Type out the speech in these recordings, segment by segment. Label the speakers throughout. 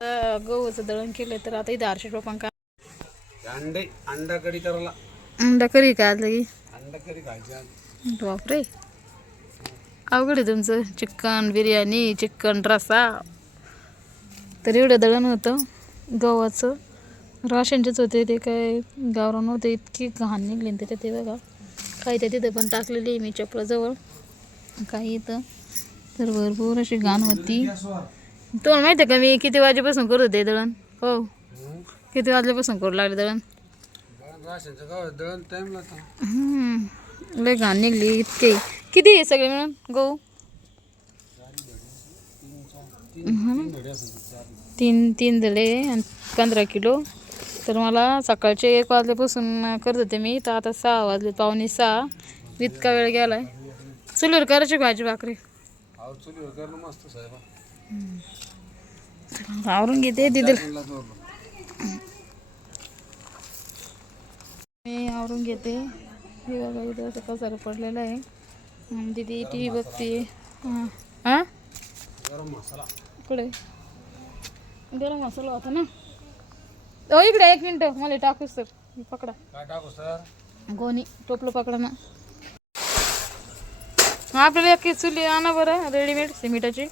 Speaker 1: आता गहूचं दळण केलं तर आता इथं आरशे रोपांका
Speaker 2: अंडे अंडा कढी करायला.
Speaker 1: अंडा करी का आज लगी
Speaker 2: अंडा कढी खायची.
Speaker 1: बापरे. अवघड आहे तुमचं. चिकन बिर्याणी चिकन रस्सा तर एवढं दळण होतं गव्हाचं. राशनचेच होते ते काय गावरान नव्हते इतकी घाण निघली ना त्याच्यात ते बघा. काही त्या तिथं पण टाकलेली आहे मी चपलाजवळ काही इथं. तर भरपूर अशी घाण होती. तुम्हाला माहिती आहे का मी किती वाजेपासून करत होते दळण? हो. किती वाजल्यापासून करू लागले दळण?
Speaker 2: दळण टाइम लागतो.
Speaker 1: लय घाण निघली इतके. किती आहे सगळे मिळून? गहू? तीन तीन धडे आणि पंधरा किलो. तर मला सकाळचे एक वाजल्यापासून करत होते मी तर आता सहा वाजले पावणे सहा. इतका वेळ गेलाय. चुलीवर करायची भाजी भाकरी?
Speaker 2: चुलीवर करणं मस्त साहेब.
Speaker 1: आवरून घेते दिदी मी आवरून घेते हे बघा इथं असं कसारा पडलेला आहे. दिदी टी व्ही बघते हां.
Speaker 2: गरम मसाला.
Speaker 1: इकडे. गरम मसाला होता ना. ओ इकडे एक मिनटं. मला टाकूस तर. हे पकडा.
Speaker 2: काय टाकू सर?
Speaker 1: गोणी. टोपलं पकडा ना. आपल्याला एक चुली आणा बरं. रेडीमेड सिमेंटाची.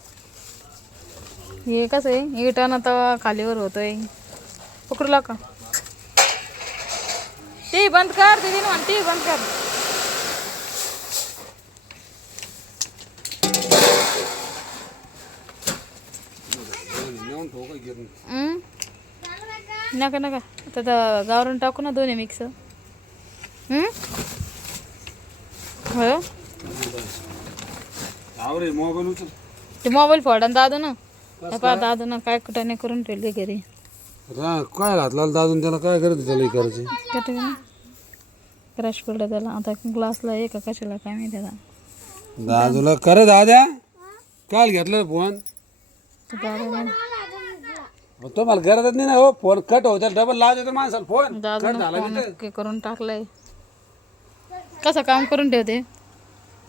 Speaker 1: हे कसं आहे? इटानं तवा खालीवर होतोय. पकडला का? टी बंद कर दीदी म्हण टी बंद कर? नका नका. आता गावरून टाकू ना दोन्ही मिक्स हं? हो
Speaker 2: मोबाईल उचल.
Speaker 1: ते मोबाईल फोडा दादू ना पहा दादू ना काय कुठाने करून ठेवले घरी.
Speaker 2: रा काय घातला दादून त्याला काय करत त्याला करायचे
Speaker 1: क्रश पडलं त्याला. आता ग्लासला आहे का? कशाला काय माहिती आता.
Speaker 2: दादूला करे दाद्या काल घेतलं फोन
Speaker 1: तर दादू ना-
Speaker 2: तो मला गरजच नाही ना हो. फोन कट होता डबल लावतो तर माणसाला फोन कट झाला
Speaker 1: फोन ओके करून टाकलाय. कसं काम करून ठेवते?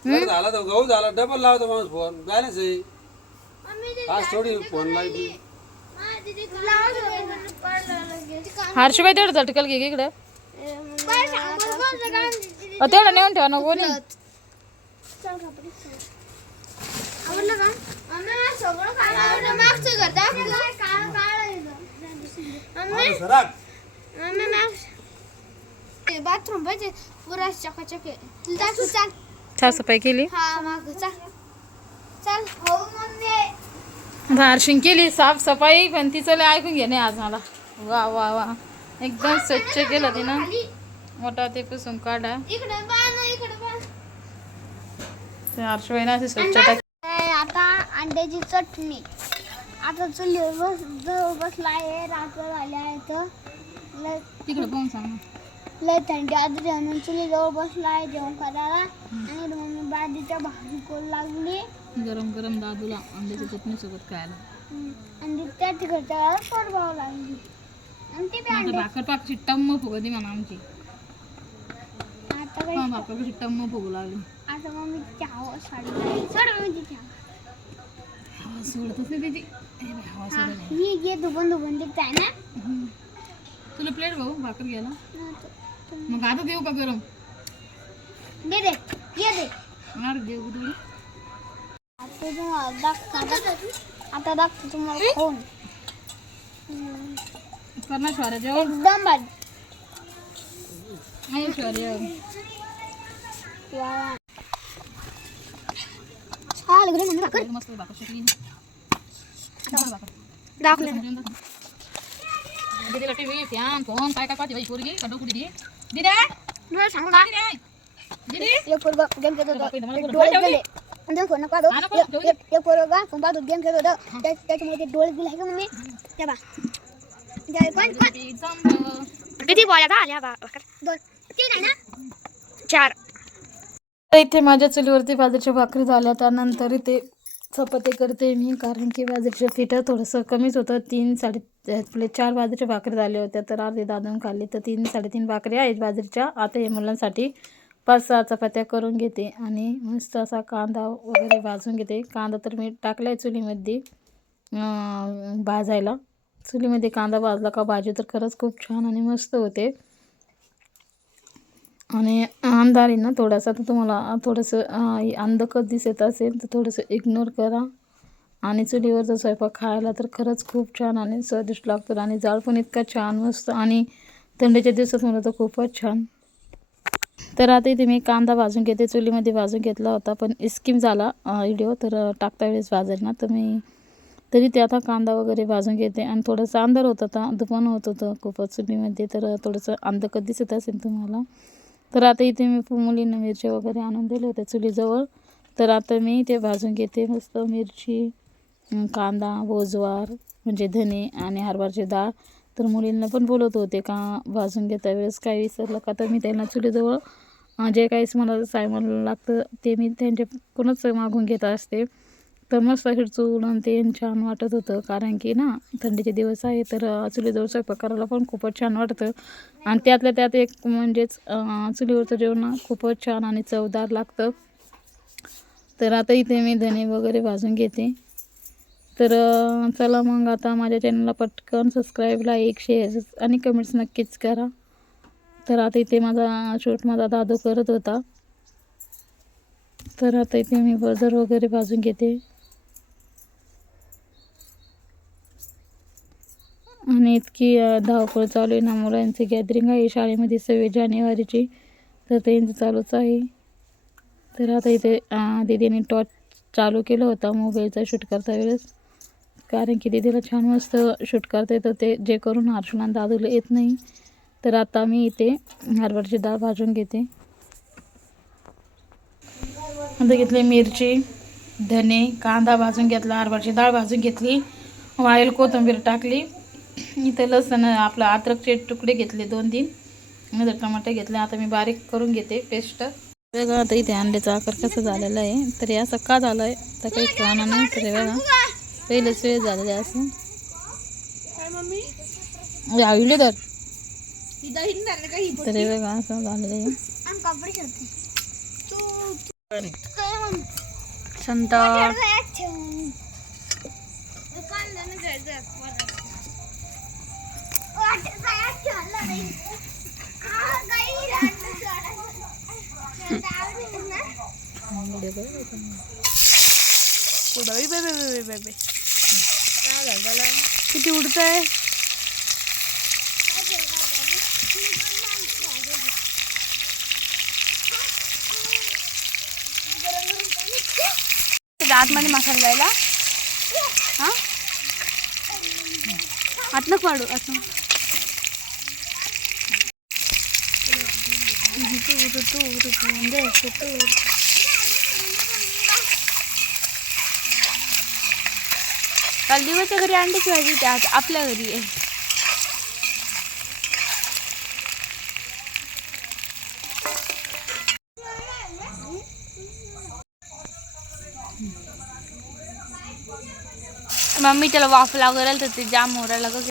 Speaker 2: कट झाला तर गहू झाला डबल लावतो माणूस फोन बॅलन्स आहे. आज थोडी फोन लावली.
Speaker 1: हर्षबाई तेवढं झटकल घे इकडं. तेवढं नेऊन ठेवा ना कोणी
Speaker 3: बाथरूम पाहिजे पुरा चकाचक चाल
Speaker 1: साफसफाई केली?
Speaker 3: हा माग. चाल. चाल. हो मम्मी
Speaker 1: बारशिंग केली साफसफाई पण तिचं लय ऐकून घेणे आज मला. वा वा वा. एकदम स्वच्छ केलं तिनं. मोठा ते पुसून काढा.
Speaker 3: ना
Speaker 1: ते हर्षबाईनं अशी स्वच्छ टाक
Speaker 3: ए, आता अंड्याची चटणी. आता चुलीवर बस बसला आहे रात्र झाले आहे तर.
Speaker 1: तिकडे पाहून सांग. ना.
Speaker 3: लय थंडी आता जेवण चुली जवळ बसला आहे जेवण करायला. आणि मम्मी बाजूच्या भाजी करू लागली.
Speaker 1: गरम गरम दादूला अंड्याची चटणी सोबत खायला.
Speaker 3: आणि त्या तिकडच्या परभाव लागली. आणि ती बी
Speaker 1: आता
Speaker 3: अंडे.
Speaker 1: भाकर पाक टम्म फुगती म्हणा आमची.
Speaker 3: आता
Speaker 1: हा भाकर कशी टम्म फुगू लागली.
Speaker 3: आता मम्मी चहा सोडली सोड मम्मी चहा.
Speaker 1: हवा सोडतच नाही त्याची. ए बाई, हवा
Speaker 3: हा,
Speaker 1: सोडत
Speaker 3: ही घे दुबन दुबन दिखत आहे ना?
Speaker 1: हम्म. तुला प्लेट भाऊ भाकर घ्यायला? मग आता देऊ का गरम
Speaker 3: दे दे ये दे
Speaker 1: अरे देऊ थोडी
Speaker 3: आता तुम्हाला दाखवतो आता दाखवतो तुम्हाला फोन
Speaker 1: करणार शौर्य जेवण
Speaker 3: एकदम भारी
Speaker 1: आहे शौर्य
Speaker 3: वा. छान गरम आहे ना भाकर.
Speaker 1: मस्त भाकर शकली
Speaker 3: दाखव
Speaker 1: दीदीला टीव्ही फॅन फोन काय काय पाहते बाई पोरगी कडू कुठे दी दीदी
Speaker 3: मला सांगू का?
Speaker 1: दीदी.
Speaker 3: एक पोरगा गेम खेळत होता.
Speaker 1: बापरे, मला
Speaker 3: ते
Speaker 1: कोण
Speaker 3: डोळे
Speaker 1: ठेवली?
Speaker 3: गेले. आणि ते फोन नका देऊ.
Speaker 1: नको,
Speaker 3: एक-
Speaker 1: ठेवली.
Speaker 3: एक- एक पोरगा फोन पाहतो गेम खेळत होता. त्या- त्याच्यामुळे ते डोळे गेले आहे का मम्मी? त्या बा? किती बॉल का आल्या बा. दोन. तीन आहे ना? चार.
Speaker 1: इथे माझ्या चुलीवरती बाजरीच्या भाकरी झाल्या. त्यानंतर इथे चपाती करते मी कारण की बाजरीचं पिठं थोडंसं कमीच होतं. तीन साडे आपले म्हणजे चार बाजरीच्या भाकरी झाल्या होत्या तर अर्धी दादून खाल्ली. तर तीन साडेतीन भाकरी आहेत बाजरीच्या. आता हे मुलांसाठी पाच सहा चपात्या करून घेते आणि मस्त असा कांदा वगैरे भाजून घेते. कांदा तर मी टाकला आहे चुलीमध्ये भाजायला. चुलीमध्ये कांदा भाजला का भाजी तर खरंच खूप छान आणि मस्त होते. आणि अंधार आहे ना थोडासा तर तुम्हाला थोडंसं अंधकच दिसत असेल तर थोडंसं इग्नोर करा. आणि चुलीवरचा स्वयंपाक खायला तर खरंच खूप छान आणि स्वादिष्ट लागतो आणि जाळ पण इतका छान मस्त आणि थंडीच्या दिवसात मला तर खूपच छान. तर आता इथे मी कांदा भाजून घेते चुलीमध्ये भाजून घेतला होता पण स्किम झाला व्हिडिओ तर टाकता वेळेस भाजेल ना तर मी तरी ते आता कांदा वगैरे भाजून घेते. आणि थोडंसं अंधार होत होता दुपान होत होतं खूपच चुलीमध्ये तर थोडंसं अंधकत दिसत असेल तुम्हाला. तर आता इथे मी पु- मुलींना मिरच्या वगैरे आणून दिले होते चुलीजवळ. तर आता मी ते भाजून घेते मस्त मिरची कांदा बोजवार म्हणजे धने आणि हरभऱ्याची डाळ. तर मुलींना पण बोलत होते का भाजून घेता वेळेस काय विसरलं का? तर मी त्यांना चुलीजवळ जे काहीच मला सायमान लागतं ते मी त्यांच्याकडूनच मागून घेत असते. तर मस्त चूल आणि ते छान वाटत होतं. कारण की ना थंडीचे दिवस आहे तर चुलीजवळ स्वयंपाक करायला पण खूपच छान वाटतं. आणि त्यातल्या त्यात एक म्हणजेच चुलीवरचं जेवण खूपच छान आणि चवदार लागतं. तर आता इथे मी धने वगैरे भाजून घेते. तर चला मग आता माझ्या चॅनलला पटकन सबस्क्राईब लाईक शेअर आणि कमेंट्स नक्कीच करा. तर आता इथे माझा शूट माझा दादू करत होता. तर आता इथे मी बजर वगैरे भाजून घेते. आणि इतकी धावपळ चालू आहे ना मुलांची. गॅदरिंग आहे शाळेमध्ये सव्वीस जानेवारीची. तर त्यांचं चालूच आहे. तर आता इथे दिदीने दीदीने टॉर्च चालू केलं होता मोबाईलचा शूट करता वेळेस. कारण की दीदीला छान मस्त शूट करता येतं. ते जे करून हर्षणा दादूला येत नाही. तर आता मी इथे हरभरची डाळ भाजून घेते. आता घेतली मिरची धने कांदा भाजून घेतला हरभरची डाळ भाजून घेतली. वाळेल कोथिंबीर टाकली. इथे लसण आपलं अद्रकचे तुकडे घेतले दोन तीन. नंतर टमाटे घेतले. आता मी बारीक करून घेते पेस्ट बघा आता इथे अंड्याचा आकार कसा झालेला आहे. तर हे असं का झालं आहे तर काही कळणार नाही. तर हे बघा पहिलेच वेळ झालेलं आहे असं. आवडले तर. तर बघा असं झालेलं आहे.
Speaker 3: आम कपडे खेळते
Speaker 1: संताप किती उडत आहे
Speaker 4: आतमध्ये मसाला जायला हा दिवसच्या घरी आपल्या घरी आहे मम्मी त्याला वाफ लागेल तर ते जाम होरायला लागेल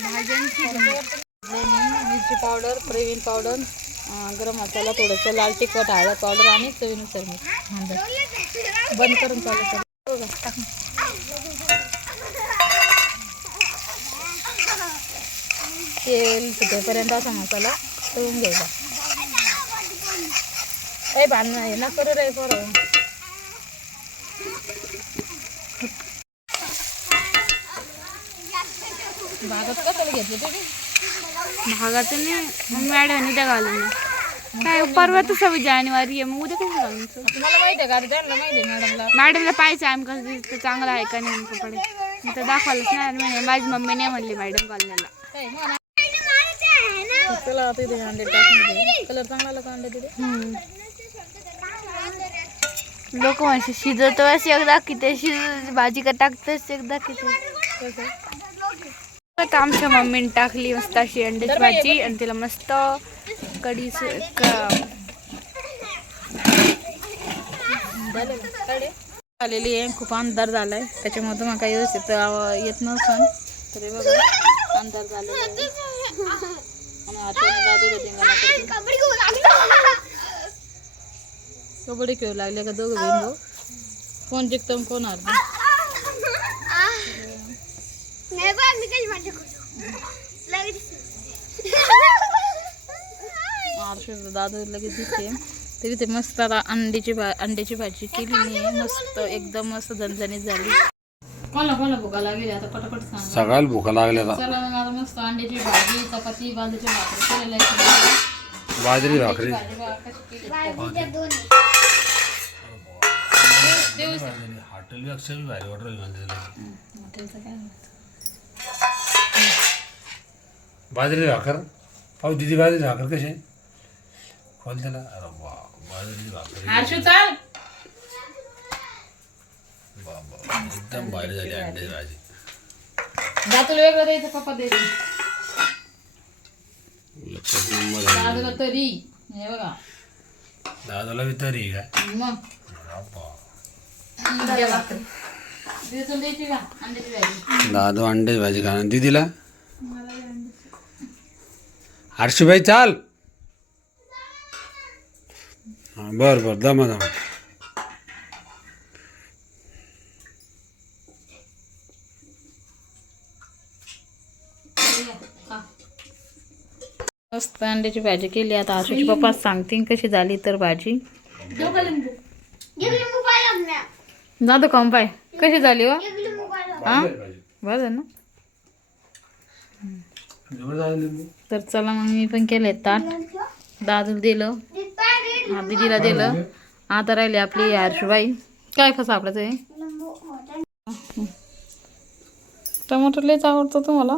Speaker 4: भाज्यांची
Speaker 1: मिरची पावडर प्रवीण पावडर गरम मसाला थोडंसं लाल तिखट हळद पावडर आणि चवीनुसार मीठ. बंद करून टाक ना. तेल सुटेपर्यंत असा मसाला तळून घ्यायचा. ए हे ना करू रे बरं
Speaker 4: भागाचं नाही. मॅडमने त्या घालून काय परवा तर सव्वीस जानेवारी आहे मग उद्या कसं घालून
Speaker 1: तुम्हाला माहिती आहे का? त्यांना माहिती आहे मॅडमला.
Speaker 4: मॅडमला पाहायचं आम्ही कसं दिसतं चांगलं आहे का नाही कपडे तर दाखवायलाच नाही म्हणे माझी मम्मी नाही म्हणली मॅडम घालण्याला.
Speaker 1: कलर चांगला
Speaker 4: लोक म्हणजे शिजवतोच एकदा की ते शिज भाजी का टाकतोच एकदा की ते.
Speaker 1: कसं
Speaker 4: आता आमच्या मम्मीने टाकली मस्त अशी अंड्याची भाजी आणि तिला मस्त कढी
Speaker 1: आलेली आहे. खूप अंधार झालाय. त्याच्यामुळे तुम्हाला काही व्यवस्थित येत नसन तरी बघा अंधार झालेला.
Speaker 3: कबड्डी खेळू लागलो.
Speaker 1: का दोघं कोण जिंकतो कोण हारतो?
Speaker 3: मी कशी करतो. लगेच.
Speaker 1: आरशे दादू लगेच दिसते तरी ते मस्त आता अंड्याची भा अंड्याची भाजी केली आहे मस्त एकदम मस्त झणझणीत झाली कोणाला भुका लागली आता पटापट सांगा
Speaker 2: सकाळी भूक लागल्या आता.
Speaker 1: चला मग आता मस्त अंड्याची भाजी चपाती बाजूची भाकरी केलेलं आहे
Speaker 2: बाजरी भाकरी बी भारी वाटलं म्हणजे
Speaker 1: हॉटेलचं काय.
Speaker 2: बाजरी भाकर. पाहू दिदी बाजरी भाकर कशी? खोल त्याला. अरे वा बाजरीची भाकर.
Speaker 1: चाल.
Speaker 2: एकदम भारी झाली अंड्याची भाजी.
Speaker 1: दातूला वेगळं द्यायचं पप्पा द्यायचं. दादूला तरी. हे बघा.
Speaker 2: दादाला बी तरी काय
Speaker 1: मग.
Speaker 2: दादू अंड्याची भाजी खाणार. दिदीला? हर्षीबाई चाल. हा, बर बर दमा दमा.
Speaker 1: मस्त अंड्याची भाजी केली. आता आशूची पप्पा सांगतील कशी झाली तर भाजी. जातो कम पाय कशी झाली हो?
Speaker 3: एक लिंबू पाहिला.
Speaker 1: हा? बरं ना. तर चला मग मी पण केले ताट. दादूला दिलं. हा दीदीला दिलं. आता राहिली आपली हर्षबाई काय फसा आपलं ते
Speaker 3: लिंबू होता.
Speaker 1: टमाटर लयच आवडतं तुम्हाला.